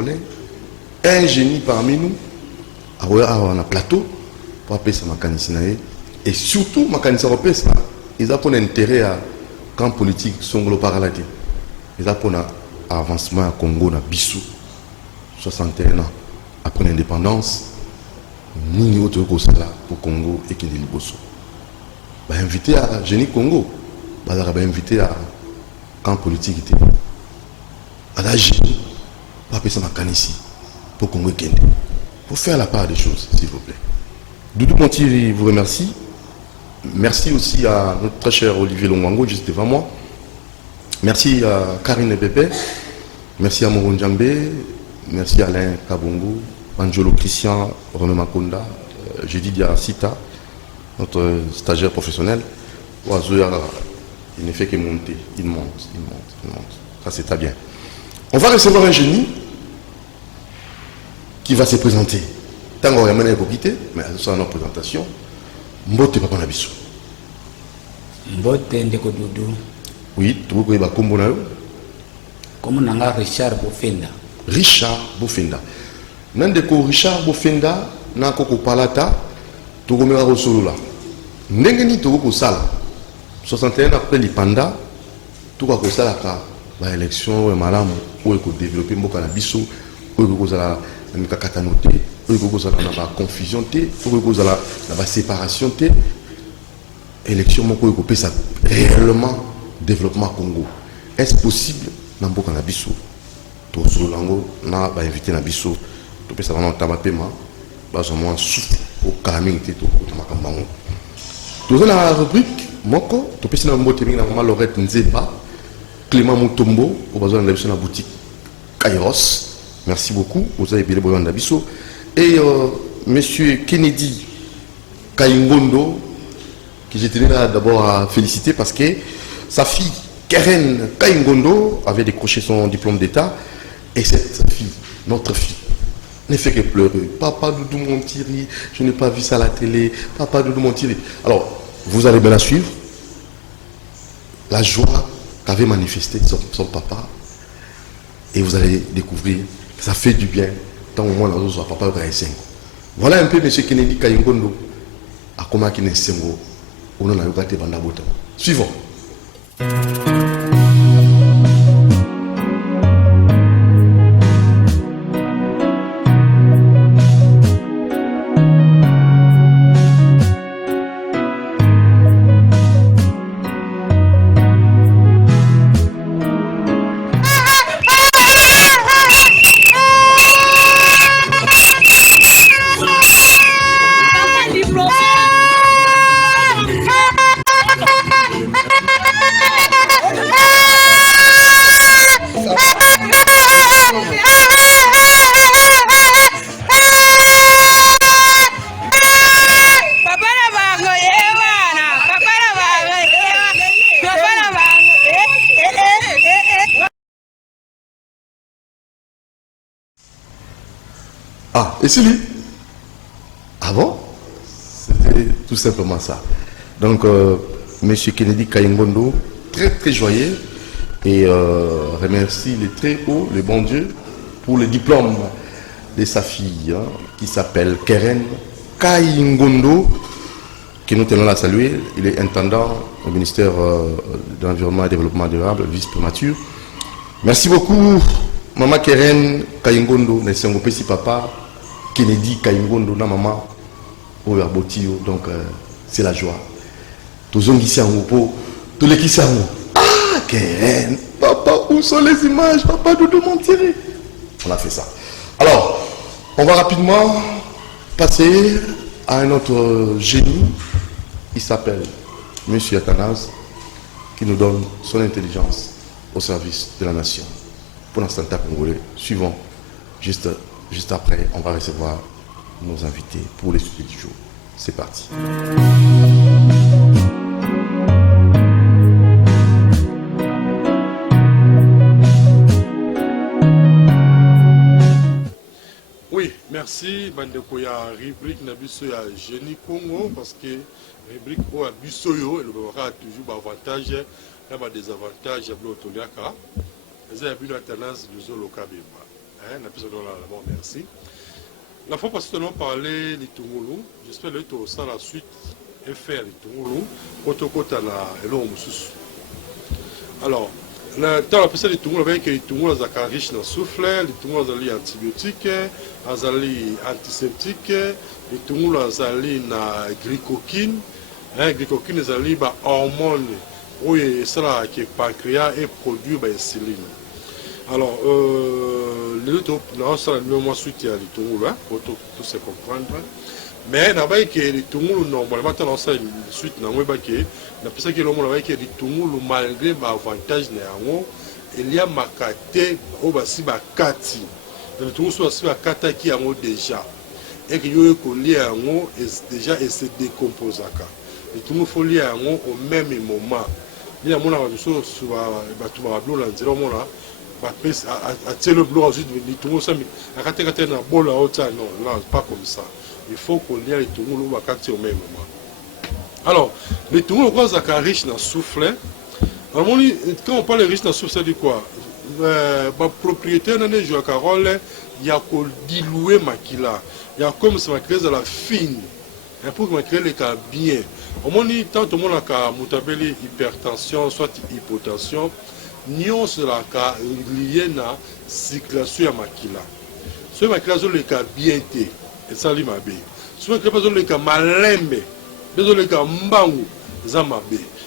Congolais, un génie parmi nous, on a plateau pour appeler ça Makanisinae. Et surtout, Makanisinae, ils ont un intérêt à camp politique songolo paralati. Ils ont un avancement à Congo, à Bissou, 61 ans après l'indépendance. Ni autre chose là pour Congo et Kindi Liboso. Bah invité à Génie Congo, bah invité à camp politique à la Génie, pour appeler ça Makanisi pour Congo et Kindi. Pour faire la part des choses, s'il vous plaît. Doudou Montiri vous remercie. Merci aussi à notre très cher Olivier Longwango, juste devant moi. Merci à Karine Bébé. Merci à Moron Djambé. Merci à Alain Kabongo. Angelo Christian, René Makonda, Jedi Diaracita, notre stagiaire professionnel. Il ne fait que monter. Il monte. Ça, c'est très bien. On va recevoir un génie qui va se présenter. Tant qu'on a quitter, mais c'est notre présentation. Mbote Papa Nabiso. Mbote Ndeko Doudou. Oui, tu veux que tu aies Comme Nanga Richard Bofenda. Richard Bofenda. Nandeko Richard Bofenda, Nakoko Palata, tu veux que tu aies Ndengeni tu veux que tu aies 61 après l'Ipanda, tu veux que tu aies l'élection, madame, où tu développer Mboka Nabiso, où tu aies la katanote, où tu aies la confusion, où tu aies la séparation. Élection, où tu aies réellement développement Congo. Est-ce possible dans Mboka Nabiso? Tu as invité Nabiso. Tu peux savoir que tu as souffle au calaming. Tu as la rubrique Moko, tu peux savoir Lorette Nzeba, Clément Mutombo, au besoin de la boutique Kairos. Merci beaucoup, vous avez bien besoin d'Abisso. Et monsieur Kennedy Kaingondo, que je tenais d'abord à féliciter parce que sa fille Keren Kaingondo avait décroché son diplôme d'État. Et cette fille, notre fille, ne fait que pleurer. Papa Doudou Montiri, je n'ai pas vu ça à la télé. Papa Doudou Montiri. Alors, vous allez bien la suivre. La joie qu'avait manifesté son papa. Et vous allez découvrir que ça fait du bien. Tant au moins, dans le papa va essayer. Voilà un peu M. Kennedy Kaingondo. À comment qu'il est sengo. On a eu gâté Bandabota. Suivons. Ah, et c'est lui. Ah bon? C'était tout simplement ça. Donc, M. Kennedy Kaingondo, très très joyeux, et remercie les très hauts, le bon Dieu, pour le diplôme de sa fille, hein, qui s'appelle Keren Kaingondo, que nous tenons à saluer. Il est intendant au ministère de l'Environnement et Développement durable, vice-primature. Merci beaucoup, Maman Keren Kaingondo, merci papa. Kennedy Kaingondo, na maman, au Verbotio, donc c'est la joie. Tous ici en repos, tous les qui sont. Ah, Keren, papa, où sont les images? Papa Doudou Montiri. On a fait ça. Alors, on va rapidement passer à un autre génie. Il s'appelle Monsieur Athanase, qui nous donne son intelligence au service de la nation. Pour l'instant, congolais, suivons. Juste après, on va recevoir nos invités pour les sujets du jour. C'est parti. Oui, merci. Bandeko ya rubrique Nabiso ya Génie Congo parce que rubrique o Abiso yo le aura toujours avantage et désavantage ya Blotoliaka. Les abus d'Athanase de Zolo Kabeba. D'abord, merci. La fois passée, nous avons parlé de Tungulu. J'espère que tout ça, la suite, est faire de Tungulu. Protocole et l'homme. Alors, dans la personne de Tungulu, avec les Tungulu, sont riches dans souffle, les Tungulu sont antibiotiques, sont antiseptiques, les Tungulu sont glycoquine. Glycoquine sont hormones. Oui, c'est là que le pancréas est produit par l'insuline. Alors, les autres, nous avons soutien à l'Itungulu, pour tout se comprendre. Mais nous avons que l'Itungulu, normalement, nous avons suite, nous avons que l'Itungulu, malgré l'avantage, il y a ma kate, au basi ba kati. L'Itungulu, c'est la kata qui a déjà. Et que yo lié à déjà et se décompose. L'Itungulu, il faut lier au même moment. Il y a mon avis sur le le blanc ensuite tout le monde non, pas comme ça. Il faut qu'on ait les Tungulu au même moment. Alors, les Tungulu sont riches dans le souffle. Quand on parle de riches dans le souffle, ça dit quoi? Le propriétaire de jouer à rôle, il y a qu'à diluer makila. Il y a comme ça créer de la fine. Pour créer les cas bien. Au moins, tant que le monde a hypertension, soit hypotension, nous sommes liés à la circulation de makila. Si la makila est bien été, et ça l'est bien. Si la makila est malembe, les cas mbangou, ça mabe.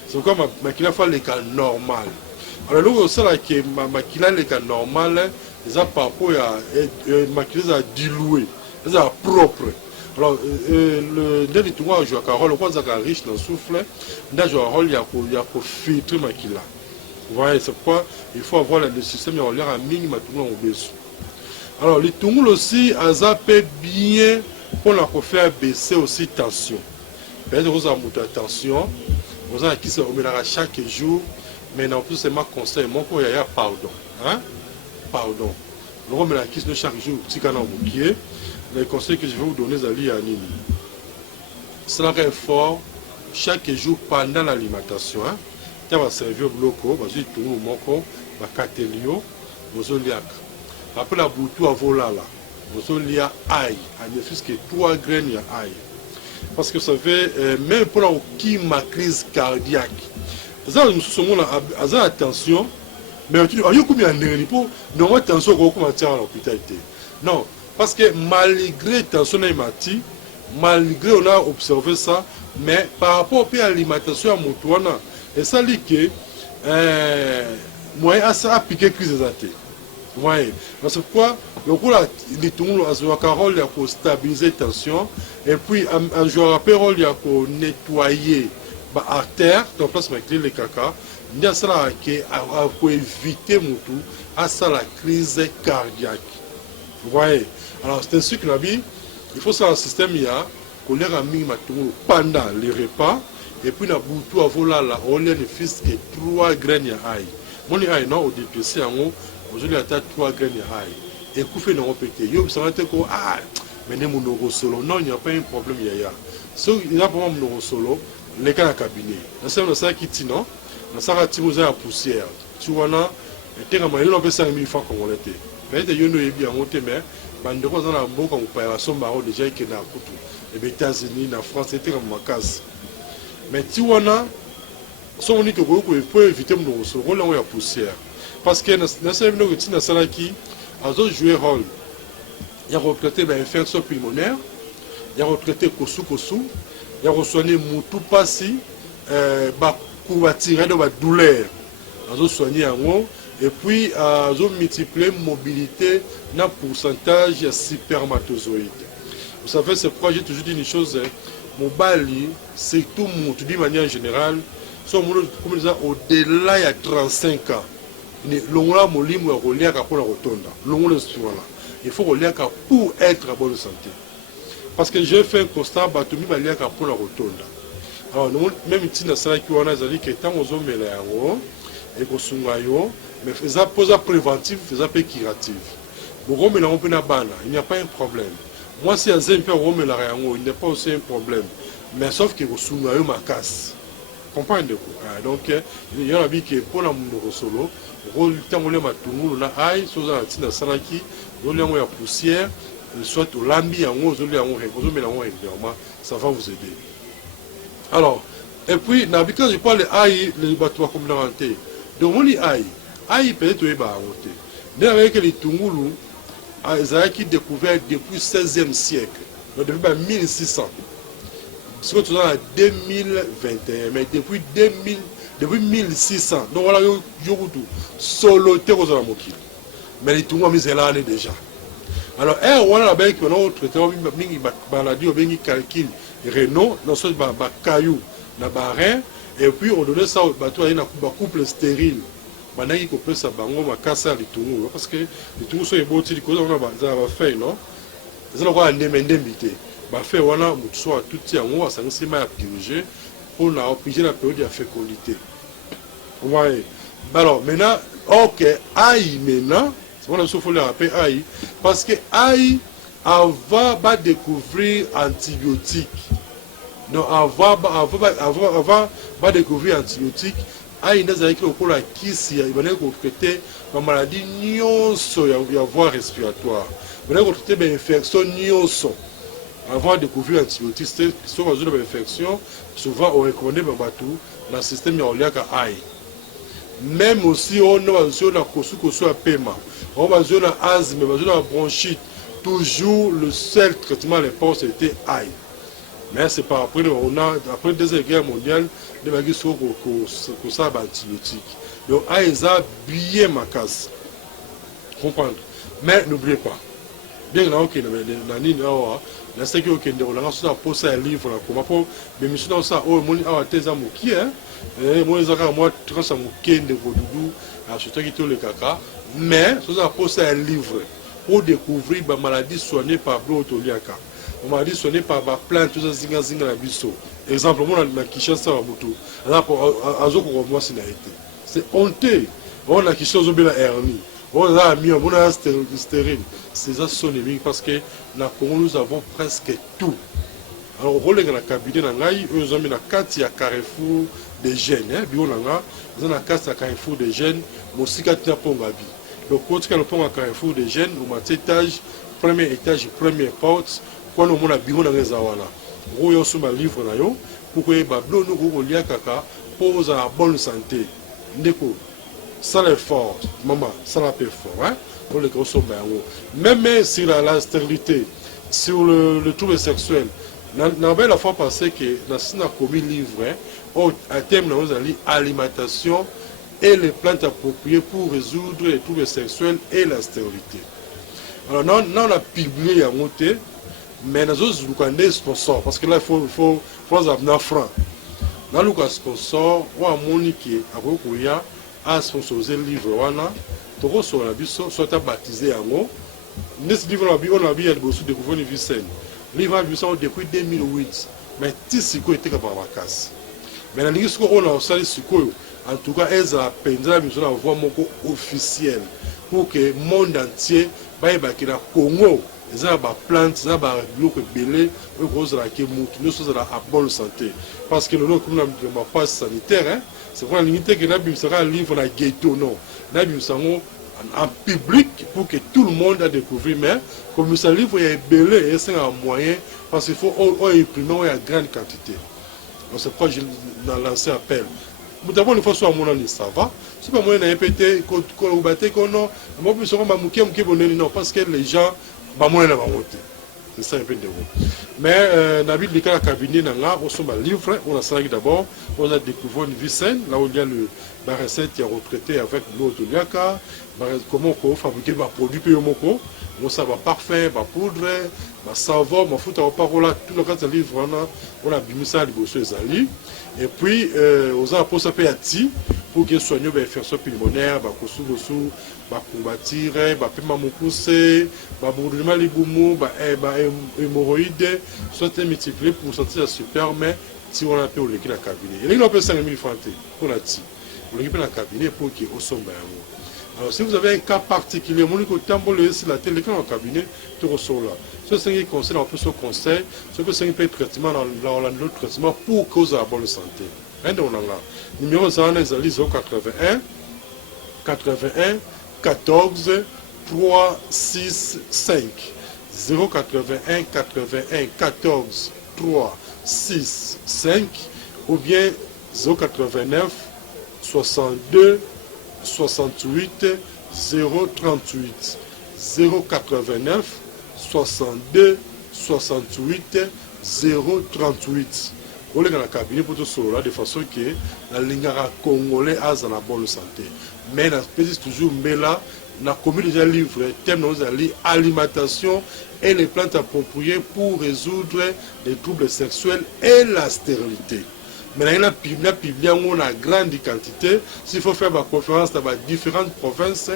C'est pourquoi la makila fait les cas normal. Alors nous c'est là que la makila les cas normal, ça par rapport à la makila dilué, ça propre. Alors, le dernier tour, je vais le roi riche dans le souffle, il y a pour filtrer ma makila. Vous voyez, c'est pourquoi il faut avoir le système en l'air à minimum au dessous. Alors, les Tungulu aussi, elles appellent bien pour la faire baisser aussi tension. Peut-être que vous avez la tension, vous avez qui se remet chaque jour, mais en plus, c'est ma conseil, mon corps, il y a pardon. Hein? Pardon. Nous remet la kiss chaque jour, petit canard bouquier. Les conseils que je vais vous donner, c'est à Nini. Cela est fort chaque jour pendant l'alimentation. Hein? Tu vas servir au bloco, vas-y, tout le monde, va catelio, vous allez après la boutou à volala, vous allez aïe, à ne fût que 3 graines aïe. Parce que ça fait, même pour la qui ma crise cardiaque, ça nous sommes à attention, mais tu dis, il y a combien de temps, non, attention, comment tu à l'hôpital. Non. Parce que malgré tension ématique, malgré on a observé ça, mais par rapport à l'alimentation à Moutouana, et ça dit que moi ça a piqué crise des athées. Vous voyez, parce que pourquoi le coup là, les Tungulu a joué un rôle pour stabiliser la tension, et puis un joueur à rôle pour nettoyer l'artère, donc place les caca, il y a ça pour éviter Moutou à ça la crise cardiaque. Vous voyez. Alors c'est ainsi que il faut ça un système qu'on a mis pendant les repas et puis na boutou à voler là on a fils que 3 graines aïe. Mon aïe non au dépicer en haut, aujourd'hui à 3 graines aïe. Et coup fait non répéter. Yo ça va être quoi ah mais ne mon solo non il n'y a pas un problème yaya. So il y a pas mon solo les cas à cabinet. C'est ça qui tient non. Ça va tirer à poussière. Tu vois non et quand il on peut 5000 francs comme on était. Mais il y a une bien monté mais bande ko zana mboka opération baro déjà que na kutu les États-Unis na France c'était comme ma case mais tu vois so on dit que il faut éviter mon so rôle là poussière parce que na ça vient que tina sala qui a joué rôle il y a retraité infection pulmonaire il y a retraité kosu il y a resoigné mutu pasi ba kubatira de ba douleur a soigné en haut. Et puis, ils ont multiplié la mobilité dans le pourcentage de spermatozoïdes. Vous savez, c'est pourquoi j'ai toujours dit une chose, mon bali, c'est tout le monde, de manière générale, au-delà de 35 ans, il faut relire pour être en bonne santé. Parce que j'ai fait un constat, pour la rotonde. Alors, même si on a dit que tant qu'on a et qu'on mais faisant préventif, faisant curatif. Il n'y a pas un problème. Moi, si un peu il n'y a pas aussi un problème. Mais sauf que vous ma casse. Comprenez? Donc, il y a un avis qui est pour la solo, rôle tant on matungulu na aïe sur la tina salaki on a la poussière soit au lambi en haut régulièrement ça va vous aider. Alors et puis quand je parle aïe les bateaux comme dans l'anté donc on dit aïe peut-être est bas monter mais avec les tungulu ils ont été découverts depuis 16e siècle donc depuis 1600 ce que tu as en 2021 mais depuis 1600 donc voilà solo te aux amoki mais les tungulu mis là déjà alors on a avec on a traité mingi maladie ou mingi calcul Renault dans ce caillou na barin et puis on donnait ça au bateau à une couple stérile maintenant il peut ça bango makasa les tungulu parce que les tungulu sont beaux tu on a fait non ils ont quoi ndemite ba fait on a mutuso tout ya ngo asangisi ma purger pour na opiger la période de fécondité. Vous voyez. Alors maintenant OK aïe maintenant c'est pour ça qu'il faut le rappeler aïe parce que aïe avant va découvrir antibiotiques. Donc avant va découvrir antibiotiques aïe n'a pas que la kisi il va traiter la maladie nyonso ya voie respiratoire. Il va traiter des infections nyonso. Avant de découvrir l'antibiotique, c'est sur la zone d'infection, souvent on recommande dans le système myoliaque aïe. Même aussi on a besoin de paiement, on a besoin d'asthme, on a besoin de bronchite. Toujours le seul traitement à l'époque c'était aïe. Mais c'est pas après après la Deuxième Guerre mondiale, les gens sont pour ça antibiotique. Donc aïe ça bien ma casse. Comprendre. Mais n'oubliez pas. Bien là OK na nini awa na seki okende olanga so posa ya livre na koma po be misuna ça o moni awa teza moki mo ezaka moi transa mokende vodudu a surtout qui le kaka mais so ça posa ya livre pour découvrir ba maladie soignée par Blotoliaka on m'a dit soignée par ba plante tout ça zinga na biso exemple moi na Kinshasa wa mutu là azoko ko moi c'est honteux on a Kinshasa zo bela hernie on a mis on a stérile c'est ça son ennemi parce que na Congo nous avons presque tout. Alors on regarde la cabinet na ngai eux ont mis na carte ya carrefour des jeunes bio na nga ils ont na carte ya carrefour des jeunes mosika tia pongabi donc quand tu le pont à carrefour des jeunes au mat étage première porte quand on a bio na ngezawana royo suma livre na yo pour que bablo nous ko lia kaka pour la bonne santé ndeko ça l'effort maman ça la paix fort hein pour les gros sombres même sur la stérilité sur le trouble sexuel n'avait la fois passé que dans commis livre à terme nous allons alimentation et les plantes appropriées pour résoudre les troubles sexuels et la stérilité. Alors non on a publié à monter mais nous avons des sponsors parce que là il faut avoir franc dans le sponsor ou à moniquer à Rokuya à sponsoriser le livre wana toko sur la biso soit baptisé yango ce livre on a bien découvert une vie saine livre a biso depuis 2008 mais tisiko était capable de casse mais la ligue ce qu'on a aussi siko en tout cas elle a pendant biso la voix moko officielle pour que le monde entier ba ki na Congo ils ont ba plantes ils ont ba biloko belé pour cause la que nous sommes à bonne santé parce que nous comme na passe sanitaire hein c'est pour la limiter que nous sera un livre na ghetto non nous sommes en public pour que tout le monde a découvert mais comme ce livre est belé et c'est un moyen parce qu'il faut imprimer en grande quantité donc c'est pourquoi j'ai lancé appel nous avons une fois sur mon année ça va c'est pas moyen répéter qu'on battait qu'on non moi plus on va mouquer non parce que les gens ba moyen na ba monter c'est ça un peu de vous mais Nabil de la cabinet là on sont livre on a ça d'abord on a découvert une vie saine là où il y a la recette qui est retraitée avec l'eau de liaka comment on fabriquer des produits payomoko on ça va parfum va poudre va savon va foutre en parole tout le reste livre on a bimé ça les bosses ali et puis on a posé un ti pour que soigner les infections pulmonaires va kosu va combattre va paiement mokuse va bourrement les boumou va hémorroïdes soit multiplié pour sentir super mais si on a payé l'équipe la cabinet et là on peut 5000 francs pour la ti pour l'équipe la cabinet pour que au sommet. Alors si vous avez un cas particulier, mon niveau tambolé sur la télé quand au cabinet, tu reçois là. Ce c'est un conseil, on peut se conseil, ce que c'est un traitement dans l'autre traitement pour cause de la bonne santé. Un de on a là. Numéro 081 081 14 3 6 5. 081 81 14 3 6 5 ou bien 089 62 68 038. 089 62 68 038. On est dans la cabinet pour tout cela de façon que la lingara congolais a la bonne santé. Mais la espèce toujours mais là, on a commis déjà livre thème dans alimentation et les plantes appropriées pour résoudre les troubles sexuels et la stérilité. Maintenant, il a publié en grande quantité. S'il faut faire ma conférence dans différentes provinces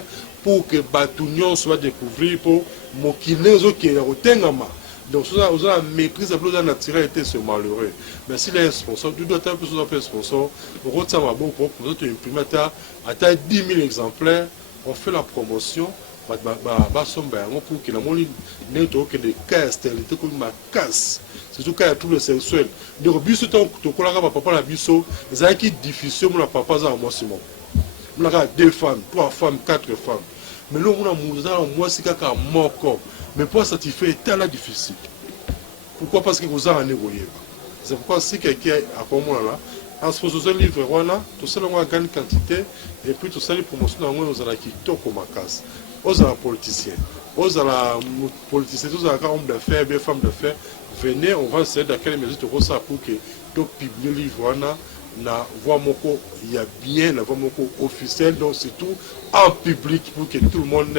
pour que Batunion soit découvert pour Mokinezo qui est au Tengama. Donc, vous avez la maîtrise de la naturalité, c'est malheureux. Mais s'il y a un sponsor, tu dois être un peu un sponsor. On retient ma bonne pour nous imprimer à 10 000 exemplaires. On fait la promotion. Pour que la monnaie n'ait aucun des cas stérilité comme ma casse. Surtout quand il y a tout le sexuel. Donc, bis temps que tu as papa la biso, ils ont qui difficile mon papa à moi c'est bon. On a 2 femmes, 3 femmes, 4 femmes. Mais là on a moi c'est qu'à mon corps. Mais pour satisfaire est tellement difficile. Pourquoi? Parce que vous avez un évolué. C'est pourquoi si quelqu'un a comme moi là, en se faisant livre voilà, tout ça on a grande quantité et puis tout ça les promotions dans nous allons qui toquent ma casse. Aux politiciens, aux politiciens, tous les hommes d'affaires, bien femmes d'affaires, venez, on va essayer dans quelle mesure tu ça pour que tu publies le livre na voix moko il y a bien la voix moko officielle, donc c'est tout en public pour que tout le monde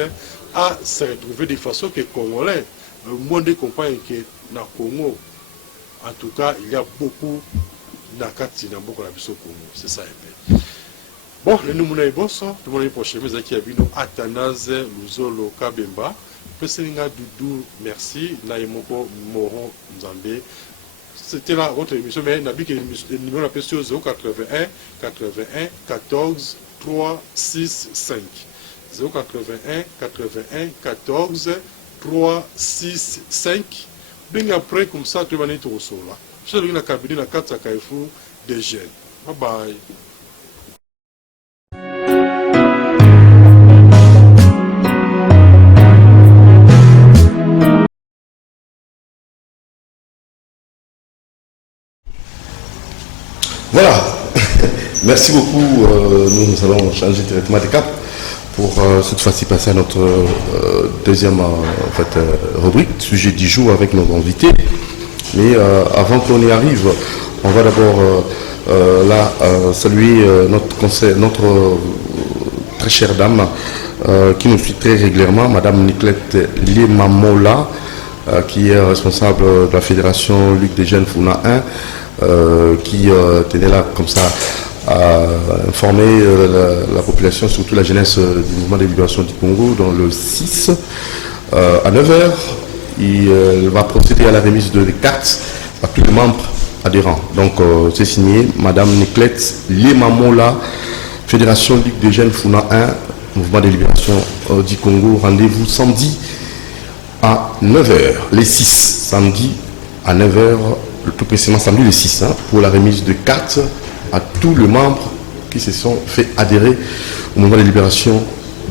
a se retrouver de façon que Congolais, le monde comprenne que na Congo, en tout cas il y a beaucoup na kati na beaucoup la biso Congo, c'est ça un peu. Bon, le numéro est bon, tout le monde est proche. Mais qui a vu nous Athanase Luzolo Kabemba, Pesselinga Doudou, merci, Naimoko Moron Nzambe. C'était là votre émission, mais n'a vu que le numéro appelé sur 081 81 14 3 6 5. 081 81 14 3 6 5. Bien après, comme ça, tu vas aller au sol là. Je suis dans la cabine, la carte à Kaifou des jeunes. Bye bye. Voilà, merci beaucoup. Nous allons changer directement de cap pour cette fois-ci passer à notre deuxième rubrique, sujet du jour avec nos invités. Mais avant qu'on y arrive, on va d'abord saluer notre très chère dame qui nous suit très régulièrement, Madame Niclette Liemamola, qui est responsable de la Fédération Ligue des Jeunes Founa 1. Qui tenait là comme ça à informer la population, surtout la jeunesse du mouvement de libération du Congo, dans le 6 à 9h. Il va procéder à la remise de cartes à tous les membres adhérents. Donc c'est signé Madame Niclette Liemamola, Fédération Ligue des Jeunes Founa 1, mouvement de libération du Congo. Rendez-vous samedi à 9h, les 6 samedi à 9h. Tout précisément samedi le 6 pour la remise de cartes à tous les membres qui se sont fait adhérer au mouvement de libération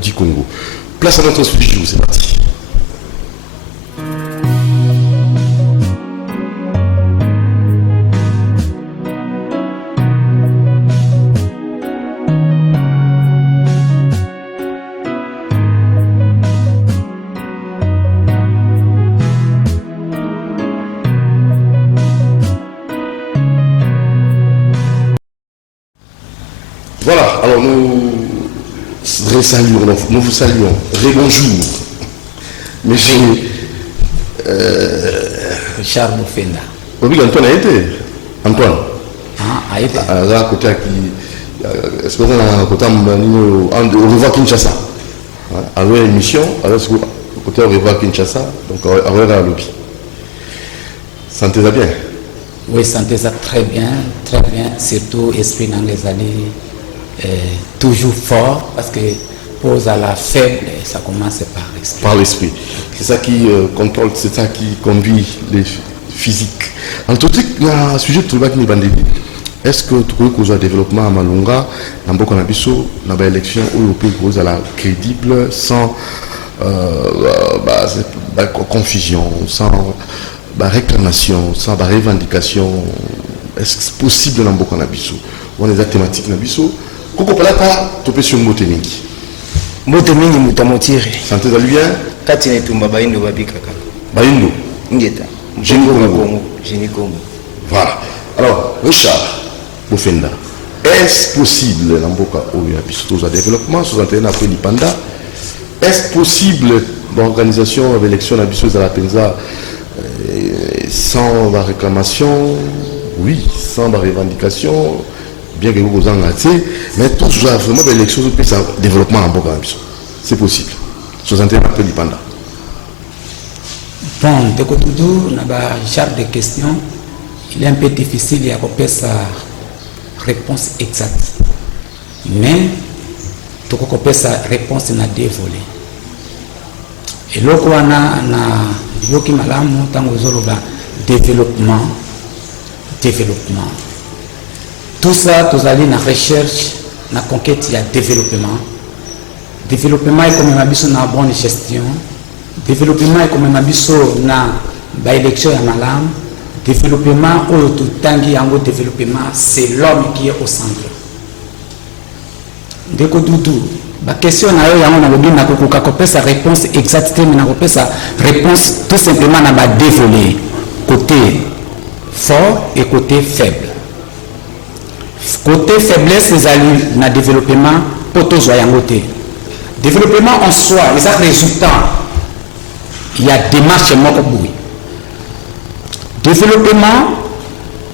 du Congo. Place à notre sujet du jour, c'est parti. Voilà, alors nous vous saluons, bonjour. Monsieur Richard Mofenda. Oui, Antoine a été. Antoine. Ah, a été. Là, côté qui. Est-ce que vous avez un côté au revoir Kinshasa. Alors, émission, alors, côté au revoir Kinshasa, donc, à revoir lobby. Sentez-vous bien? Oui, sentez-vous très bien, surtout esprit dans les années. Toujours fort parce que pose à la faible, ça commence par l'esprit. Par l'esprit. C'est ça qui contrôle, c'est ça qui conduit les physiques. En tout cas, il y a un sujet de Toubak Nibandeli. est-ce que tu peux causer un développement à Malunga, dans beaucoup de élection où peut causer la crédible, sans confusion, sans réclamation, sans revendication? Est-ce que c'est possible dans beaucoup de on est thématiques Nabiso? Koko Palata, tu peux sur Motemingi. Motemingi mutamotiri. Santé de bien. Kati netumba baindo babikaka. Baindo. Ngeta. Génie Congo. Génie Congo. Voilà. Alors, Richard Bofenda, est-ce possible dans beaucoup de développement, sous antenne après l'Ipanda, est-ce possible l'organisation de l'élection de la Penza sans la réclamation? Oui, sans la revendication, bien que vous en ayez, mais tout ça vraiment l'élection de développement en beaucoup. C'est possible. Sous antenne après l'Ipanda. Bon, de côté tout, on a un genre de questions. Il est un peu difficile à faire sa réponse exacte. Mais, tu peux faire sa réponse dans deux volets. Et là, on a développement. Tout ça, tu as la recherche, la conquête, il y a développement. Développement est comme une bonne gestion. Développement est comme une élection à malam. Développement ou tout tangi en développement, c'est l'homme qui est au centre. Dès que tout, la question a sa réponse exacte, mais sa réponse tout simplement n'a pas dévolé côté fort et côté faible. Côté faiblesse, c'est le développement pour tous les côté. Développement en soi, les résultats, il y a des marches mokoboui. Développement,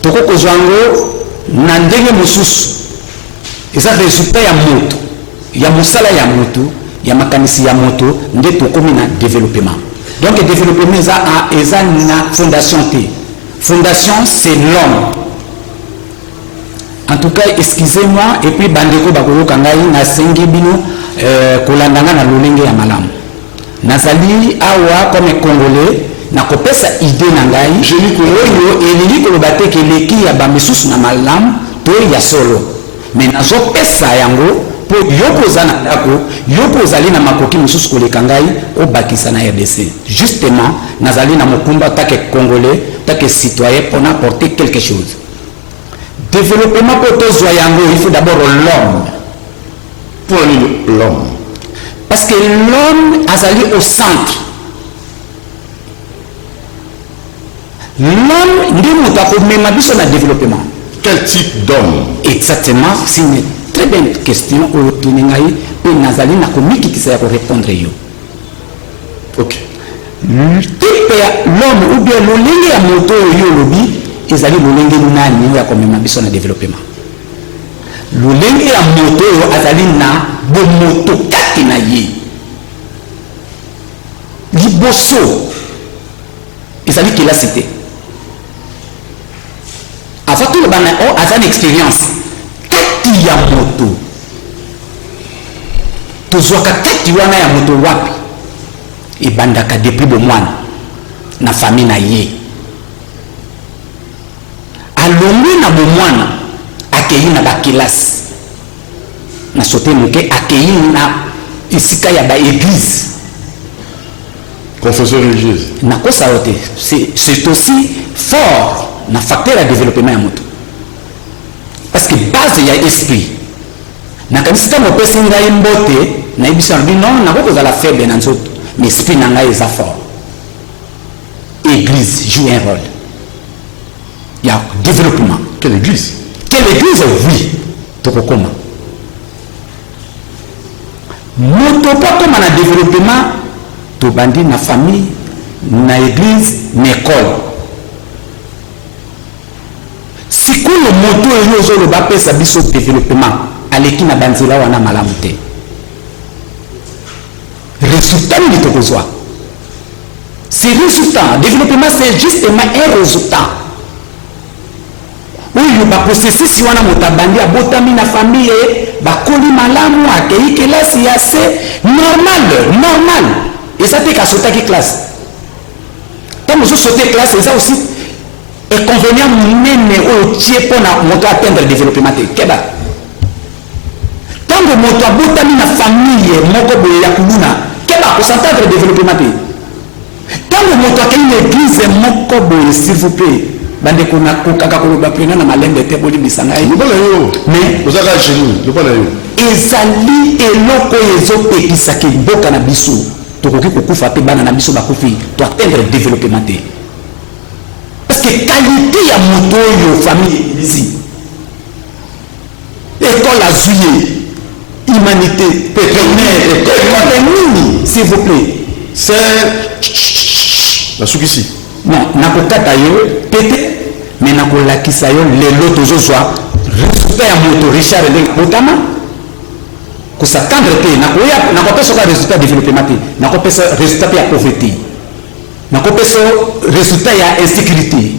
toko kozwango na ndenge mosusu. Eza résultat ya moto. Ya musala ya moto, ya makanisi ya moto, nde tokomi na développement. Donc le développement eza na fondation T. Fondation c'est l'homme. En tout cas, excusez-moi et puis bandeko bakolo kangai na sengi bino kolandanga na lolenge ya malamu. Nazali awa comme congolais na kopesa idée na ngai je ni koyo elili koloba te ke leki ya bamisusu na malamu to ya solo mais nazo pesa yango po yokoza na ndako yokozali na makoki mususu koleka ngai obakisa na RDC justement nazali na mokumba take congolais take citoyen pour apporter quelque chose. Développement pour tozwa yango il faut d'abord l'homme. Pour l'homme. Parce que l'homme azali au centre. L'homme ndi mutu akomema biso na développement. Quel type d'homme? Exactement, c'est une très bonne question oyo toningai pe nazali na komikikisa ya ko répondre yo. OK. Type ya l'homme ou bien lolenge ya moto yo lobi ezali lolenge nani ya komema biso na développement. Lolenge ya moto yo azali na bomoto kati na ye. Liboso ezali kila cité. Avant tout le bana o azali expérience kati ya moto. Tozwaka kati wana ya moto wapi? Ebandaka depuis bo mwana na famille na ye. Alongi na bo mwana akeyi na bakilasi. Na sote moke akeyi na isika ya ba église. Confession religieuse. Na kosa ote, c'est aussi fort na facteur à développement ya moto. Parce que base ya esprit. Na kanisa mo pesi ngai mbote na ibisa bi non na ko la faible na nzoto, mais esprit na ngai est fort. Église joue un rôle. Il y a développement. Quelle église? Quelle église? Oui. Tokokoma. Moto pas comme na développement to bandi na famille, na église, na école. Si que le moto est yozo le bapé sa biso développement, aleki na banzela wana malamu te. Résultat ni tokozwa. C'est résultat. Développement c'est justement un résultat. Oyo ba processus si wana motabandi abotami na famille bakoli malamu akei kelasi ya c'est normal. Et ça fait qu'à sauter classe. Quand nous sautons classe, c'est ça aussi inconvénient munene oyo tie mpona moto atteindre développement te keba ntango moto abotami na famille moko boye ya kuluna keba akosentendre développement te ntango moto akei na église moko boye s'il vous plaît bandeko nakokaka koloba mpena na malembe te bolimbisa ngai mais ozaka génie loba na yo ezali eloko oyo ezopekisaka mboka na biso tokoki kokufa te bana na biso bakufi to atteindre développement te parce que qualité ya moto oyo famille ici école azwi humanité pétrolière école nini s'il vous plaît c'est nasukisi non nakokata yo pete mais nakolakisa yo lelo tozozwa résultat ya moto Richard ndenge botama kosatendre te nakopesa ka résultat développement te nakopesa résultat ya pauvreté nakopesa résultat ya insécurité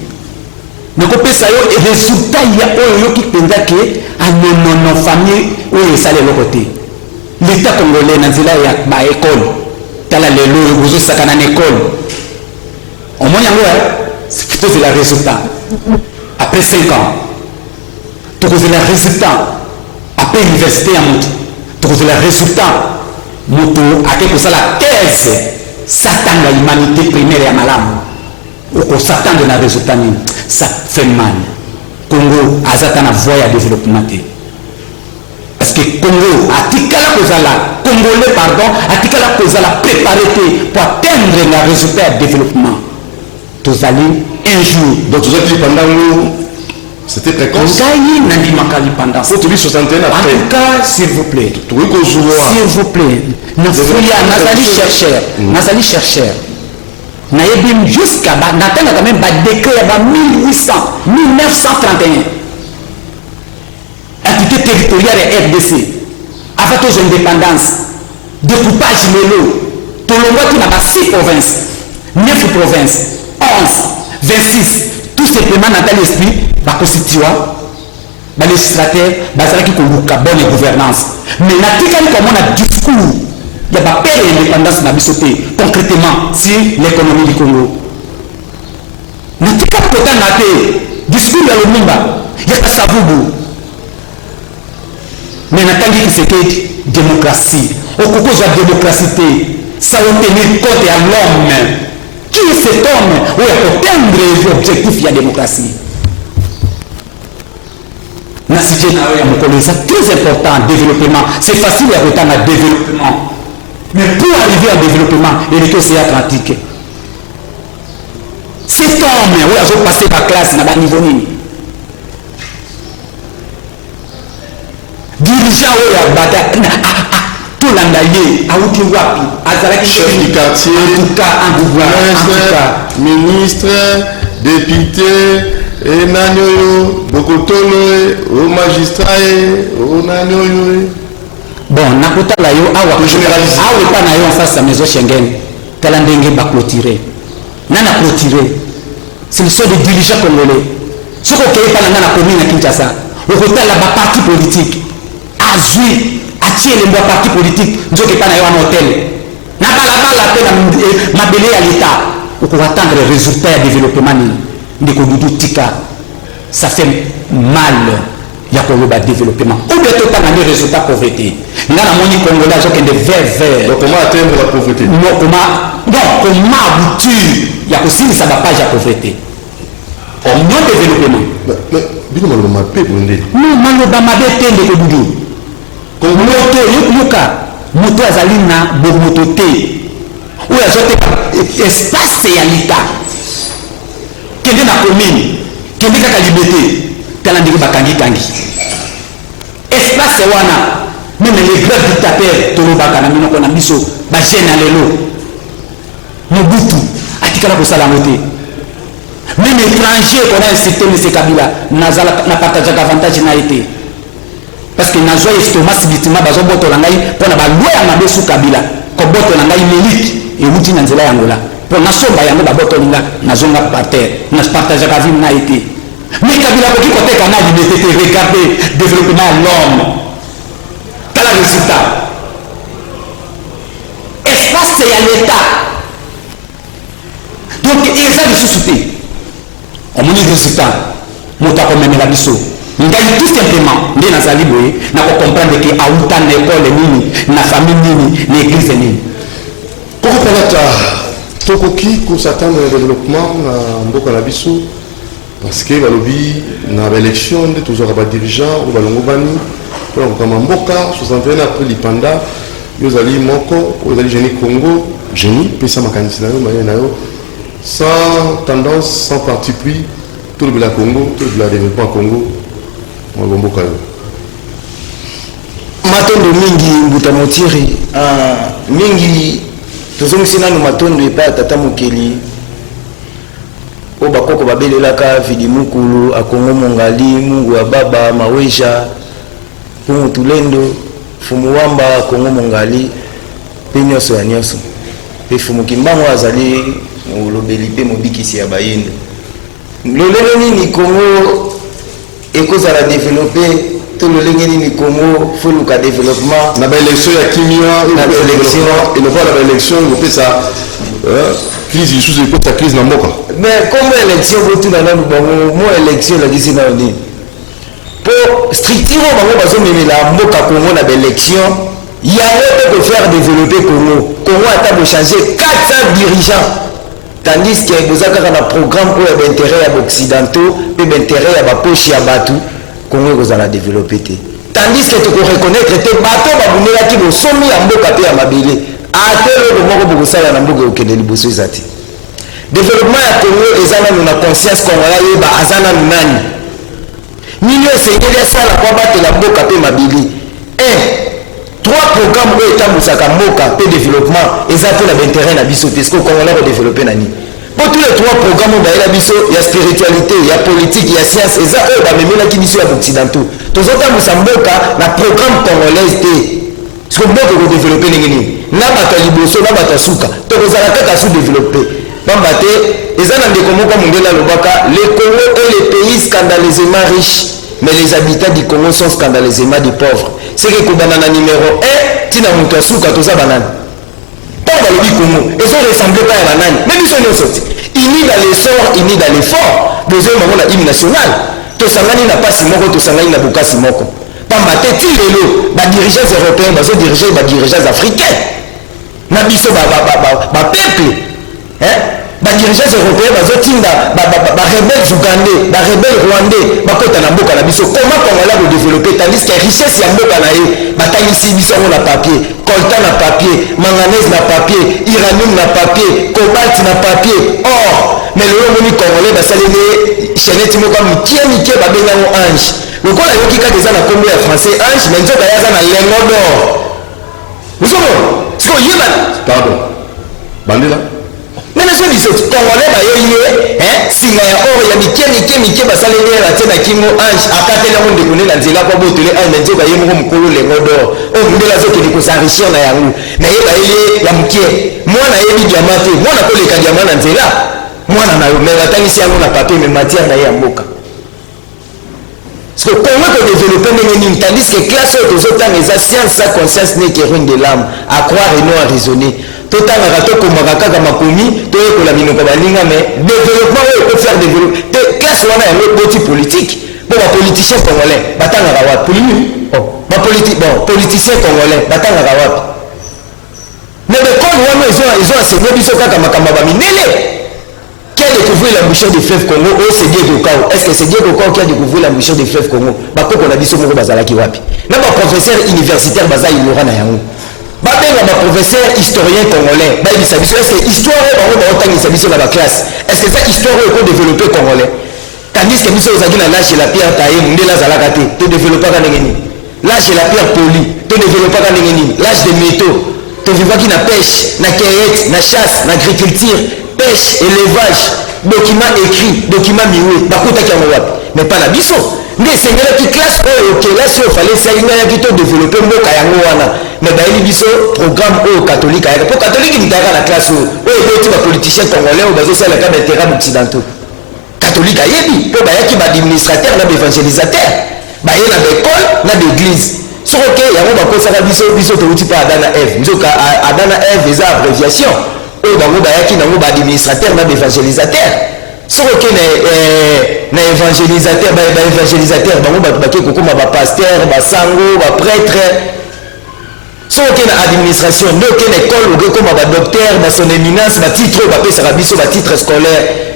nakopesa yo résultat ya oyo yoki mpenza ke anonono famille oyo esala eloko te l'état congolais na nzela ya baekole tala lelo oyo bozosakana na ekole omoni yango tozela résultat après 5 ans tokozela résultat après université ya moto tokozela résultat moto ake kosala 15 satanga humanité primaire ya malamu okosatanga na résultat nini ça fait mal. Congo azata na voie ya développement te parce que Congo atikala kozala congolais pardon atikala kozala préparé te pour atteindre le résultat de développement tozali un jour donc tozali pendant c'était précoce ngai nandimaka lipandance faut tuli 61 après en tout cas s'il vous plaît tokoki kozwa s'il vous plaît nazali chercheur nayebi jusqu'à natangaka même badécret ya 1931 entité territoriale ya RDC avant tozwa indépendance découpage lelo tolongwaki na ba 6 provinces 9 provinces 11 26 tout simplement na dans l'esprit bakonstitua balégislateur bazalaki koluka bonne gouvernance mais natikali komona discours il y a pas peur d'indépendance na biso te concrètement sur l'économie du Congo natika kotanga te discours ya Lumumba ya Kasavubu mais natangi Tshisekedi démocratie okokozwa démocratie te ça obtenir compte à l'homme qui est cet homme où il atteindre l'objectif de la démocratie na cité na ya mokolo c'est très important développement c'est facile à retendre à développement mais pour arriver à développement il est que c'est atlantique cet homme où il a passé par classe na ba niveau nini dirigeant où il a battu tolanda ye awuti wapi azalaki chef du quartier en tout cas ministre député et nanyoyo bokotolo au magistrat au nanyoyo bon nakotala yo awa pa na yo en face à maison Schengen tala ndenge ba clôturer nana clôturer c'est le seul des dirigeants congolais soko keye pa na commune ya Kinshasa okotala ba parti politique azui atie les partis politiques nzoke pa na yo en hôtel na balabala pe na mabele ya l'état pour attendre le résultat de développement ni ko dudu tika ça fait mal ya koloba développement ou bien tout temps les résultats pauvreté ngana moni congolais zo kende vers donc comment atteindre la pauvreté comment aboutir ya kosilisa ba page ya pauvreté au non développement mais bino maloba mabe bonde non maloba mabe tende ko dudu moto yoka moto azali na bomoto te ou azote espace ya lita kende na commune kende kaka liberté tala ndiko bakangi espace wana même les grands dictateurs tolobaka na minoko na biso ba jeune lelo Mobutu atikala kosala ngote même étranger qu'on a incité M. Kabila na partage avantage na été parce que nazwa estomac subitement bazo boto la ngai pona ba loi ya mabesu Kabila ko boto la ngai miliki et wuti na nzela yangola pour nasomba yango ba boto linga nazonga par terre na partage avantage na été mais Kabila ko kikote kana liberté regarder développement l'homme quel résultat espace ya l'état donc ils ont des sociétés On m'a dit résultat. Moto akomemela biso. Ngai tout simplement nde nazali boye na ko comprendre que auta na école nini na famille nini na église nini. Pourquoi pelata tokoki ko s'attendre au développement na mboka na biso parce que balobi na élection de toujours ba dirigeant ou balongo bani pour kama mboka 61 après lipanda yozali moko yozali Génie Congo Génie pesa makanisi na yo maye na yo sans tendance sans parti pris tout le Congo, tout le développement Congo, on va matondo mingi mbutamotiri mingi tozongisina no matondo epa tata mokeli o bakoko babelelaka vidi mukulu akongo mongali mungu wa baba maweja pungu tulendo fumu wamba akongo mongali pe nyonso ya nyonso pe fumu kimbango azali molobeli pe mobikisi ya bayendo lolenge nini Congo ekozala développé to lolenge nini Congo foluka développement na ba élection ya kimia na élection et ne pas la élection on peut ça crise sous écoute crise na mboka mais comme élection botu na nanu bango mo élection la disi na ndi pour strictement bango bazo memela mboka Congo na ba élection yango peut faire développer Congo ata changer 400 dirigeants. Tandis que vous avez un programme pour l'intérêt occidentaux et l'intérêt à la poche à Batu, Congo vous allez développer. Tandis que tu peux reconnaître que Batu va vous mettre qui vous sommet en boca à Mabile. À tel moment où vous allez en boca au Kenya Liboso Zati. Développement à Congo, les gens ont la conscience qu'on va y aller à Azana Nani. Milieu Seigneur ça la quoi battre la boca à Mabile. 3 programmes où état Moussaka Moka pe développement et ça pour l'intérêt na biso parce que on a développé nani pour tous les 3 programmes ba la biso il y a spiritualité il y a politique il y a science et ça eux ba memela ki biso ya occidentaux tous autres Moussamboka na programme congolais té ce que beaucoup ko développer ningini na bata liboso na bata suka to ko zala kaka sous développer bambaté et ça na ndeko moko mundela lobaka le Congo est le pays scandaleusement riche mais les habitants du Congo sont scandaleusement des pauvres. C'est que le numéro 1, Tina Moutasuka, tout ça banane. Pas dans le Congo. Ils ont ressemblé pas à banane. Mais ils sont sortis. Ils nient dans l'essor, ils nient dans l'effort. Besoin de la hymne national. Tout ça n'a pas si moko, tout ça n'a pas si moko. Pas ma tête, il est là. Les dirigeants européens, les dirigeants africains. Nabiso, peuple. Les dirigeants européens, les rebelles ougandais, les rebelles rwandais, comment on va développer tandis que la richesse est en train de papier, coltan na papier, manganèse na papier, uranium na papier, cobalt na papier. Or, mais le monde congolais, c'est chaînette comme qui va bien ange. Le quoi la yoki ka déjà na combo ya français ange, mais nzoka ya na lengo d'or. Vous savez, ce qu'on y est pardon. Bandela. Mais les autres Congolais singa ya or ya mike basaleli la tena kingo ange akatela monde kone la nzela kwa botele ange nzoka ye moko mukolo lengo d'or o ndela zote ni ko s'enrichir na yango na ye ba ile ya mkie mwana ye bi diamante mwana ko leka diamant na nzela mwana na yo mais batangisi yango na papier mais matière na ye ya mboka. Parce que comment on développe une tandis que classe aux autres les sciences sa conscience n'est que ruine de l'âme à croire et non à raisonner. Tout à l'heure comme Makaka Makomi, tout est pour la minoko balinga mais développement peut faire développer. Classe on a un autre politique. Bon les politiciens congolais, batanga rawat. Bon politiciens congolais, batanga rawat. Mais comme ils ont enseigné biso kaka makamba ba minele. Qui a découvert la bouche des fleuves Congo? Oh, c'est Diego Kao. Est-ce que c'est Diego Kao qui a découvert la bouche des fleuves Congo? Bako qu'on a dit ce mot bazala ki wapi. Même un professeur universitaire baza il aura na yango. Ba ben un professeur historien congolais. Ba il s'habille. Est-ce que histoire ba autant il s'habille dans la classe? Est-ce que ça histoire est développé congolais? Tandis que biso ozaki na lâche la pierre taillée ndela zala kate. To développer ka ngeni. Lâche la pierre polie. To développer ka ngeni. Lâche des métaux. To vivre qui na pêche, na cueillette, na chasse, na agriculture. Pêche, élevage, documents écrits, documents mieux, bakota qui en mais pas la biso. Mais c'est qui classe ok là si il fallait ça il y a qui développer mboka yango wana. Mais ba eli biso programme au catholique pour catholique ni la classe au petit politicien congolais au basé sur la cadre d'intérêt occidentaux. Catholique ayebi pour ba yaki ba administrateur na évangélisateur. Ba yena d'école na d'église. Sur ok yango ba ko saka biso to uti pa Adana Eve. Nzoka Adana Eve des abréviations. Bango bayaki nango ba administrateur na évangélisateur soki na évangélisateur évangélisateur bango baki kokoma ba pasteur ba sango ba prêtre soki na administration ndoki na école oke koma ba docteur ba son éminence ba titre ba pesa biso ba titre scolaire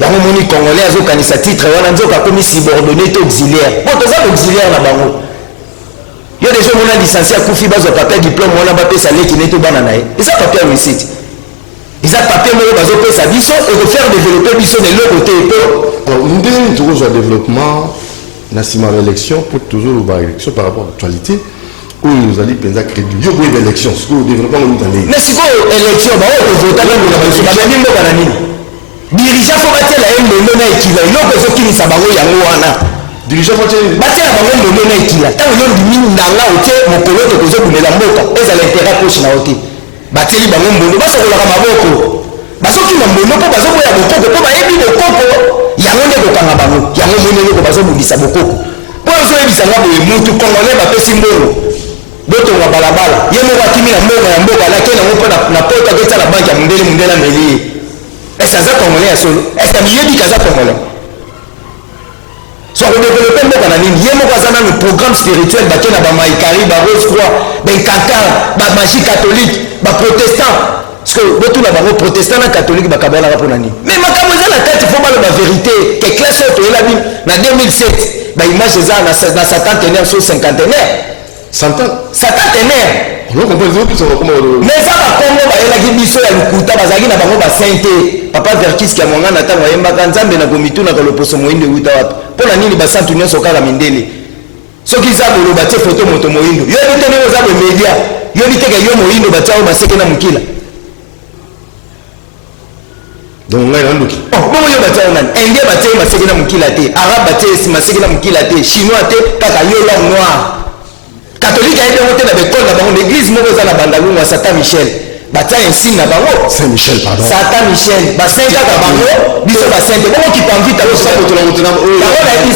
yango moni congolais azokanisa titre wana nzoka komi subordonné to auxiliaire bon toza auxiliaire na bango yo déjà mona licencié akufi bazwa papier diplôme wana bapesa leki neto bana na ye eza papier ya réussite eza papier moko bazopesa biso ekofaire développer biso na eloko te po ndenge tokozwa développement na nsima ya élection pour toujours ba élection par rapport à l'actualité oyo ezali mpenza crédit yo koyeba élection sikoyo développement olutandei mais sikoyo élection bao kovota nango na biso babemi mboka na nini dirigeant fo batiela ye ndendo na ekila eloko ezokinisa bango yango wana dirigeant batiela bango ndendo na ekila ntango yo ndimi ndanga otie mokolo te kozobundela mboka ezala intérêt poche na yo te batieli bango mbondo basokolaka maboko bazokima mbondo mpo bazoboya bokoko mpo bayebi bokoko yango nde kokanga bango yango moni eloko bazobundisa bokoko mpo ozoyebisanga boye mutu congolais bapesi mbongo botonga balabala ye moko akimi na mbongo ya mboka alake nango mpo na poto akotala banke ya mundele amelie est-ce aza congolais ya solo est-ce amiyebika aza congolais so akodéveloppe mboka na nini ye moko aza nanu programme spirituel bake na bamaikari barose croix benkantar bamagie catholique baprotestant parce que botuna bango protestant na catholique bakabalaka mpo na nini mais makambo eza na kati fo baloba vérité ke classe oyo toyelabi na 2007 baimage eza na satantenaire so cinquantenaire satantenaire mais eza bakongo bayelaki biso ya lukuta bazalaki na bango basinte papa verkiski ya mongana ntango ayembaka nzambe na komitunaka loposo moyindo euta wapi mpo na nini basantu nyonso kaka mindele soki eza bolo batie foto moto moyindo yoyebi te ndenge oza bomedia yoyebi teke yo moyindo batia oyo maseke na mokila donc ngai nanduki bongo yo batia nani indien batia yo maseke na mokila te arabe batia maseke na mokila te chinois te kaka yo l'homme noir catholique ayebi yango te na bekole na bango l'église moko eza na bandalungu ya satan michel batia insigne na bango saint michel pardon satan michel basaint kaka bango biso basainte bongo kipamvita yango nayebi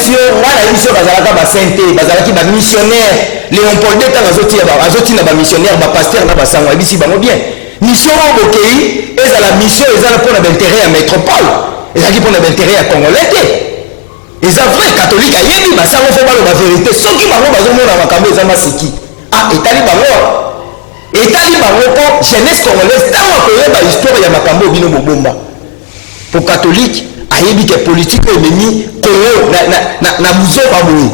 yo bazalaka basaint te bazalaki bamissionnaire léopold de ntango azotina bamissionnaire bapaster na basango ayebisi bango bien mission oyo bokei ezala mission ezala mpona baintérêt ya métropole ezalaki mpona baintérêt ya congolais te eza vrai catholique ayebi basango fo baloba vérité soki bango bazomona makambo eza maseki etali bango mpo jeunesse congolaise ntango akoyeba histoire ya makambo bino bobomba po catholique ayebi ke politique oyo ememi congo na buzoba boye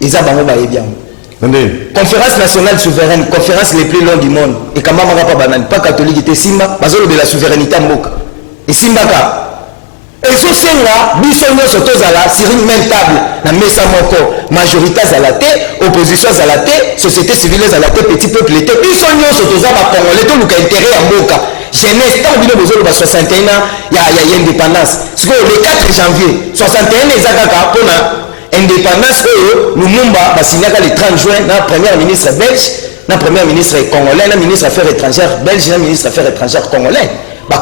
eza bango bayebi yango conférence nationale souveraine conférence les plus longs du monde ekambamaka pa banani pa catholique ete esimba bazolobela souveraineté ya mboka esimbaka ezosenga biso nyonso tozala sur une même table na mesa moko majorité azala te opposition azala te société civile ezala te petit peuple te biso nyonso toza bacongolais toluka intérêt ya mboka jeunesse ntango bino bozoloba 61 ya indépendance sikoyo le 4 janvier 61 eza kaka mpona indépendance oyo lumumba basignaka le 30 juin na premier ministre belge na premier ministre congolais na ministre affaires étrangères belge na ministre affaires étrangères congolais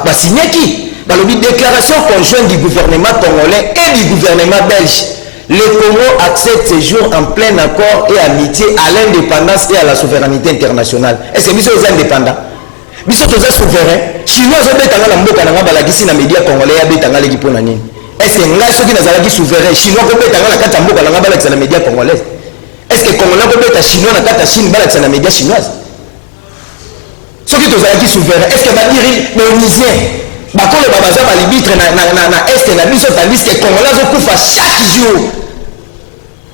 basignaki balobi déclaration conjointe du gouvernement congolais et du gouvernement belge. Le Congo accepte ce jour en plein accord et amitié à l'indépendance et à la souveraineté internationale. Est-ce que biso eza indépendant? Biso toza souverain. Chinois obetanga na mboka na balakisi na média congolais ya betanga leki pona nini? Est-ce que ngai soki nazalaki souverain chinois obetanga na kati ya mboka na balakisa na média congolais? Est-ce que congolais obeta chinois na kati ya Chine balakisa na média chinoise? Soki tozalaki souverain, est-ce que badiri néonisien bakolo babaza balibitre na este na biso tandis que congolais azokufa chaque jour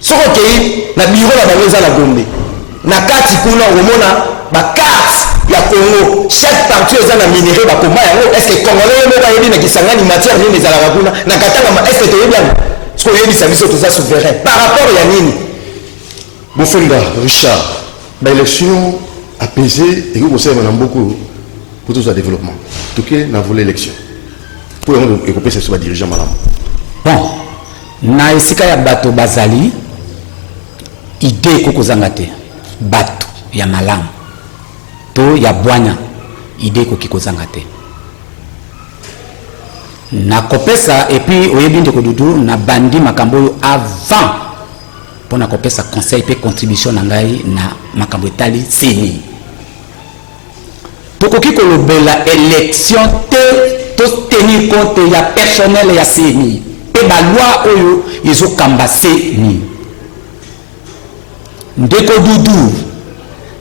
soko okei na biro na bango eza na Gombe na kati kuna omona bakarte ya Congo chaque partie eza na minéré bakoma yango est ce que congolais yo moko ayebi na kisangani matière nini ezalaka kuna na katanga est ce que toyebi yango soko oyebisa biso toza souverain par rapport ya nini Bofenda Richard baélection apaisée ekokosema na mboko pour tout ça développement tout que na volet élection pour ekopesa biso badirigeant malamu bon na esika ya bato bazali idée ekokozanga te bato ya malamu to ya bwanya idée ekoki kozanga te na kopesa et puis oyebi ndeko dudu na bandi makambo oyo avant mpona kopesa conseil pe contribution na ngai na makambo etali seni tokoki kolobela élection te to tenir compte ya personnel ya CENI pe ba loi oyo ezokamba CENI. Ndeko Dudu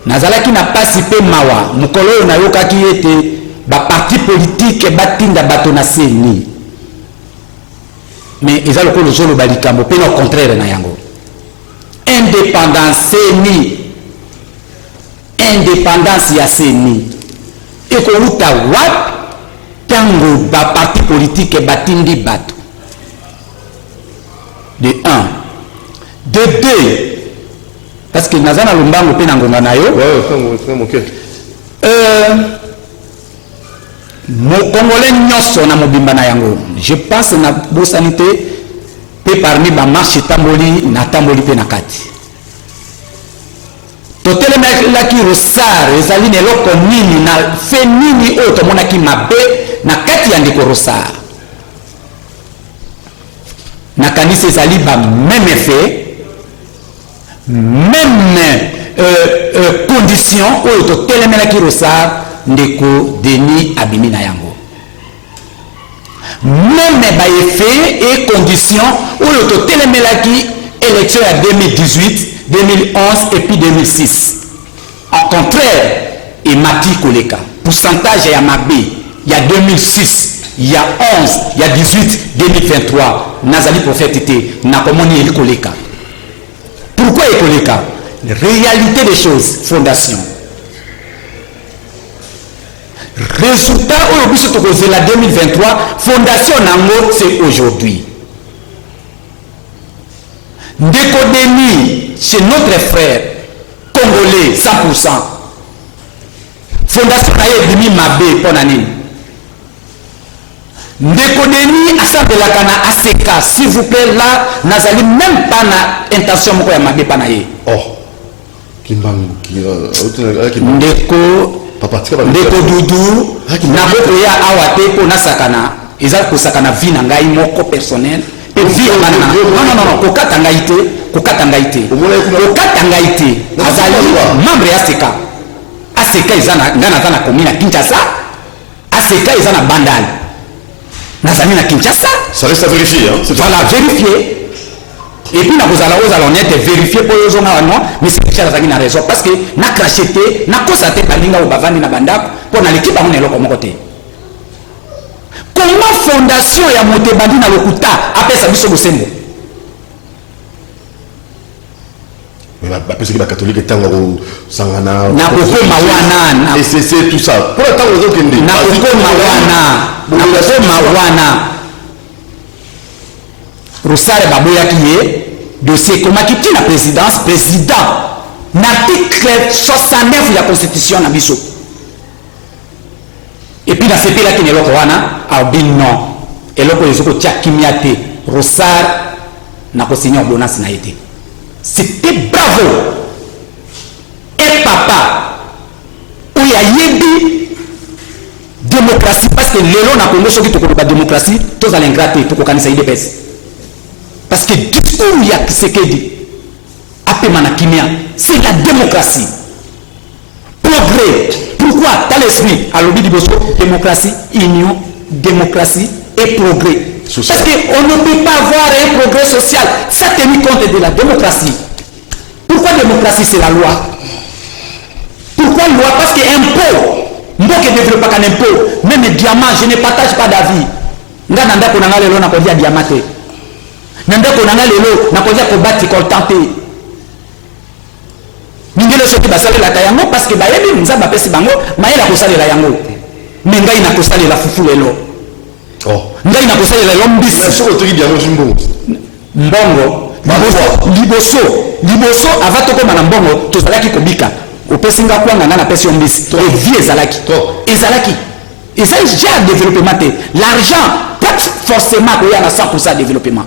nazalaki na pasi pe mawa mokolo oyo nayokaki ete ba parti politique batinda bato na CENI, mais eza lokolo zoloba likambo pe na contraire na yango. Indépendance CENI, indépendance ya CENI ekoluta wat tango ba parti politique batindi bato. De 1. De 2, parce que nazana lumbango pe na ngonga na yo. Mo Congolais nyonso na mobimba na yango. Je pense na bosanité pe parmi ba marche tamboli na tamboli pe na kati. Totele la ki Rosar ezali ne loko nini na fe nini o to mona ki mabe na kati ya ndeko Rosar. Na kanisa ezali ba même effet, même condition o to tele la ki Rosar ndeko Denis abimi na yango. Même ba effet et condition o to tele la ki élection à 2018, 2011 et puis 2006. En contraire, et Mati Koleka, pourcentage ya Mabé, il y a 2006, il y a 11, il y a 18, 2023, Nazali prophète était, Nakomoni Eli Koleka. Pourquoi Eli Koleka? Réalité des choses, fondation. Résultat, au la 2023, fondation Nango, c'est aujourd'hui. Ndeko Denis, c'est notre frère congolais 100%. Fondation Naye Dimi Mabé pour l'année. Ndeko Denis assemblée la kana ACK, s'il vous plaît, là, n'azali même pas na intention moko ya Mabé panaye. Oh, Ndeko Dudu, naboko ya awate pour na sakana, ezali ko sakana vie na ngai moko personnel. Non, kokatangaite azali membre ya ACK. ACK ezana ngana zana komina Kinshasa, ACK ezana Bandal nazali na Kinshasa. Ça reste à vérifier, hein. Voilà, vérifier. Et puis na kozala on est vérifier pour les zonga non, mais c'est déjà azali na raison parce que na cracheté na kosate balinga au bavani na bandako pour na l'équipe on est loko mokoté. Comment fondation ya Motebandi na lokuta apesa biso bosembo? Mais parce que les catholiques tango sangana na kokoma wana et c'est tout ça. Pour attendre les autres na kokoma wana Rosare baboya kiye dossier comme qui tient la présidence président l'article 69 de la constitution na biso. Et puis dans ce pays là qui n'est pas wana a bin non et loko yezoko tia kimiate Rosar na ko signer ordonnance na été. C'était bravo. Et papa où il y a yebi démocratie parce que lelo na Congo soki to ko ba démocratie tous à l'ingraté to ko kanisa IDPS. Parce que discours il y a Kisekedi apema na kimia c'est la démocratie. Progrès. Pourquoi dans l'esprit à l'objet du Bosso, démocratie, union, démocratie et progrès social. Parce qu'on ne peut pas avoir un progrès social sans tenir compte de la démocratie. Pourquoi démocratie c'est la loi? Pourquoi loi? Parce que impôt, moi qui ne développe pas qu'un impôt, même les diamants, je ne partage pas d'avis. Nanda konanga lelo na kodia diamate. Nanda konanga lelo na kodia kobati koltante. Ningelo soki basale la kayango parce que bayebi nzamba pesi bango mayela kosale la yango mais ngai na kosale la fufu lelo. Oh, ngai na kosale la lombisi mais sur le truc bien mbongo liboso avatoko mana mbongo tozalaki kobika opesinga kwanga na pesi ombisi to vie ezalaki eza déjà développement te l'argent pas forcément koya na 100% développement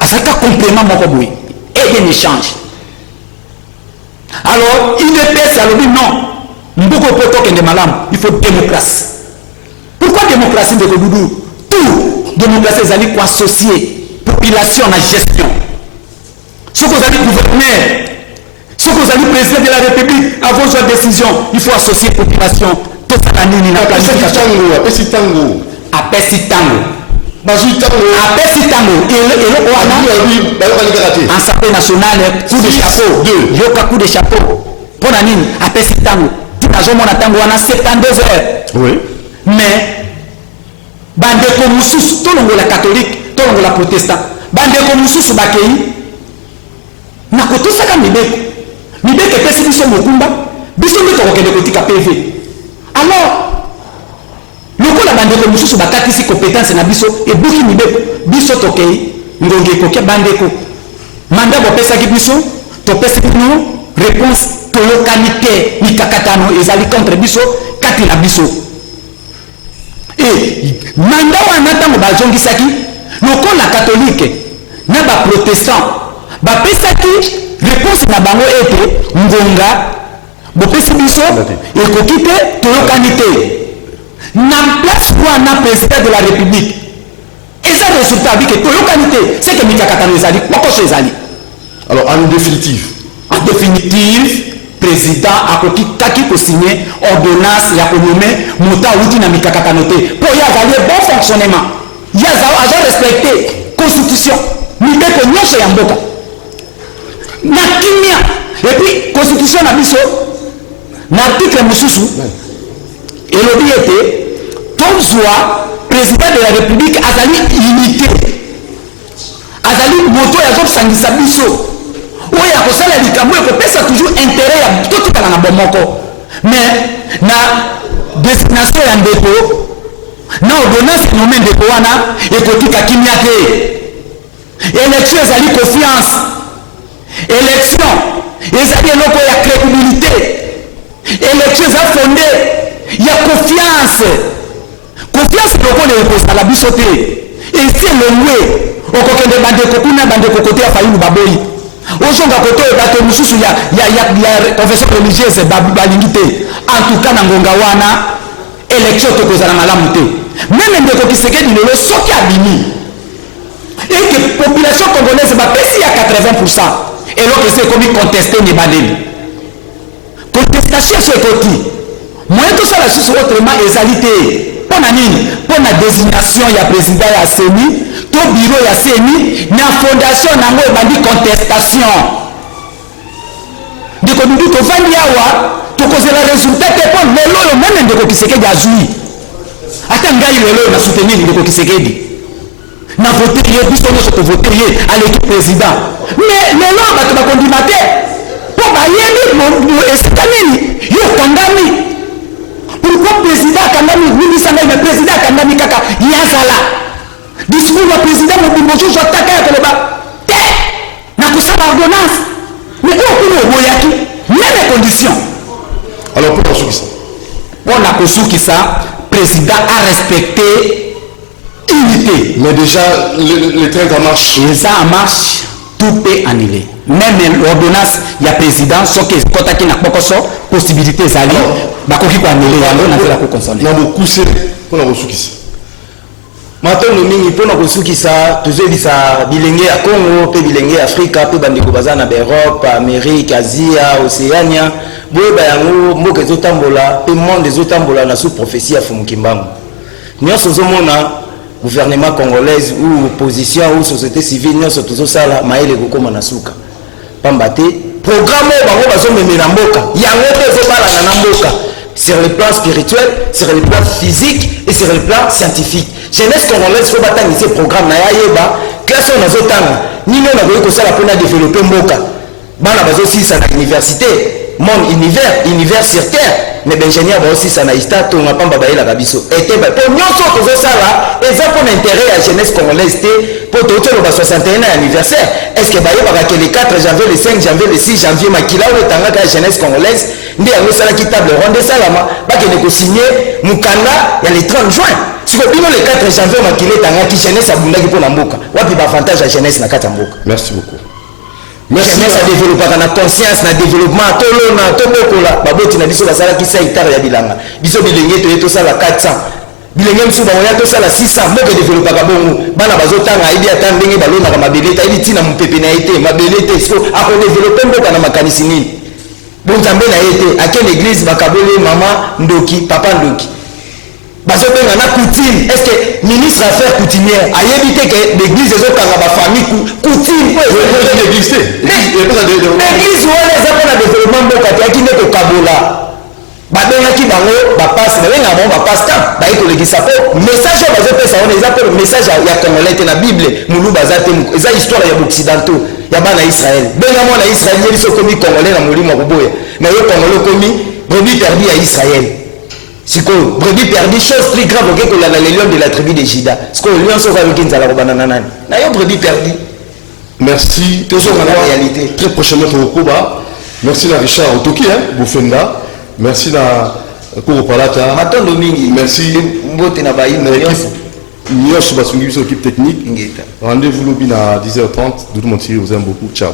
asaka complément moko boui et un échange. Alors, il est fait, ça le dit non. Il faut démocratie. Pourquoi démocratie de Doudou? Tout démocratie, c'est aller associer population à gestion. Ce que vous allez gouverneur, ce que vous allez président de la République, avant votre décision, il faut associer population. Tout ça, la planification. apesi tango bazui tango apesi tango eloko wana Assemblée nationale coup de chapeau yoka coup de chapeau mpona nini apesi tango tinazomona tango wana 72 heures oui mais bandeko mosusu tolongola catholique tolongola protestant bandeko mosusu bakei na kotosaka mibeko epesi biso mokumba biso nde tokokende kotika PV alors lokola bandeko mosusu bakatisi compétence na biso ebuki mibeko biso tokei ngonge ekoki bandeko manda bopesaki biso topesi bino réponse toyokani te mikakatano ezali contre biso kati na biso manda wana ntango bazongisaki lokola catholique na baprotestant bapesaki réponse na bango ete ngonga bopesi biso ekoki te toyokani te na place wana président de la république eza résultat abi ke toyokani te c'est que mikakatano ezali mokoso ezali. Alors en définitive président akokaki kosigner ordonnance ya konome moto awuti na mikakatano te mpo ye azali bon fonctionnement ye aza respecte constitution mibeko nyonso ya mboka na kimia epuis constitution na biso na article mosusu elobi ete tozwa président de la république azali unité azali moto azosangisa biso oyo akosala likambo ekopesa toujours intérêt ya totikala na bomoko mais na destination ya ndeko na ordonnance enome ndeko wana ekotika kimia te élection ezali confiance élection ezali eloko ya crédibilité élection eza fondé ya confiance lokola ekozala biso te esi elongwe okokende bandeko kuna bandeko kote ya fayulu baboyi ozonga kote oyo bato mosusu ya confession religieuse balingi te en tout cas na ngonga wana élection tokozala malamu te meme ndeko Kisekedi lelo soki abimi eke population congolaise bapesi ya 80% eloko esi ekomi conteste ne bandeli contestation so ekoti moye tosala susu autrement ezali te mpona nini mpona désignation ya président ya CENI to bureau ya CENI na fondation nango ebandi contestation ndeko dudu tovandi awa tokozela résultat te mpo lelo oyo meme ndeko Kisekedi azwi ata ngai lelo oyo na soutenir ndeko Kisekedi na vote ye biso nyonso tovote ye aleki président mais lelo bato bakondima te mpo bayebi esika nini yo okangami. Pourquoi le président Kandami, le président Kandami Kaka, Yazala, discours le président Mobimbojo, soit attaqué à Koloba, n'a que ça l'ordonnance. Mais où Boyaki, même les conditions. Alors pour la Soukissa. Pour la Kosoukissa, président a respecté unité. Mais déjà, les trains en marche. Et ça en marche, tout est annulé. Même l'ordonnance, il y a président, sauf que quand il y a une possibilité, ça allait. bakoki ko anele yango na zela ko consommer na bokuse pona kosukisa matondo mingi pona kosukisa tozebisa bilenge ya Congo pe bilenge ya Afrika pe bandeko bazana ba Europe, Amérique, Asia, Océania boyeba yango mboka ezotambola pe monde ezotambola na sous prophétie ya Fumukimbangu nyonso zomona gouvernement congolaise ou opposition ou société civile nyonso tozosala maele kokoma na suka pamba te programme bango bazomemela mboka yango te ezobalana na mboka sur le plan spirituel, sur le plan physique et sur le plan scientifique. Jeunesse congolaise faut battre ce programme na yeba classe on azotanga ni non na ko sala pona développer mboka bana bazo sisa na université monde univers sur terre mais ingénieur ba aussi ça na ista to ngapamba ba ela kabiso ete ba pour nyonso ko sala eza pour l'intérêt à jeunesse congolaise te pour tout le 61e anniversaire est-ce que ba yeba que le 4 janvier le 5 janvier le 6 janvier makila o tanga ka jeunesse congolaise ndi yango sala ki table ronde salama ba ke ko signer mukanda ya le 30 juin si ko bino le 4 janvier makila tanga ki jeunesse abundaki pour na mboka wapi ba avantage à jeunesse na kata mboka. Merci beaucoup. Merci à développer la conscience, na développement, tolona, tobokola, baboti na biso basala ki 5 hectares ya bilanga. Biso bilenge to yeto sala 400. Bilenge msuba moya to sala 600, moke développer ka bongo. Bana bazotanga idi atandenge balona ka mabeleta, idi tina mpepe na été, mabelete, so ako développer mboka na makanisi nini. Bon tambe na été, ake l'église bakabole mama ndoki, papa ndoki. bazobenga na coutume. Est-ce que ministre affaires coutumières ayebi te que l'église ezokanga bafamille coutume l'église wana eza mpona développement mboka te yaki nde kokabola babengaki bango bapasi babenga bango bapasteur bayi kolekisa mpo message oyo bazopesa wana eza mpe message ya congolais te na bible mulu baza te eza histoire ya baoccidentaux ya bana israel benga mwana israel ye biso okomi congolais na molimo ya koboya mais yo congolais okomi brebis perdu ya israel sikoyo brebis perdu chose très grave oke kolanda le lion de la tribu de Juda sikoyo lion soko ayoki nzala kobanda na nani na yo brebis perdu. Merci. Toujours dans la réalité. Très prochainement pour Okuba. Merci à Richard Otoki, Boufenda. Merci à Koro Palata. Merci. Nyos Basungi, l'équipe technique. Rendez-vous à 10h30. Doudou Montier, vous aime beaucoup. Ciao.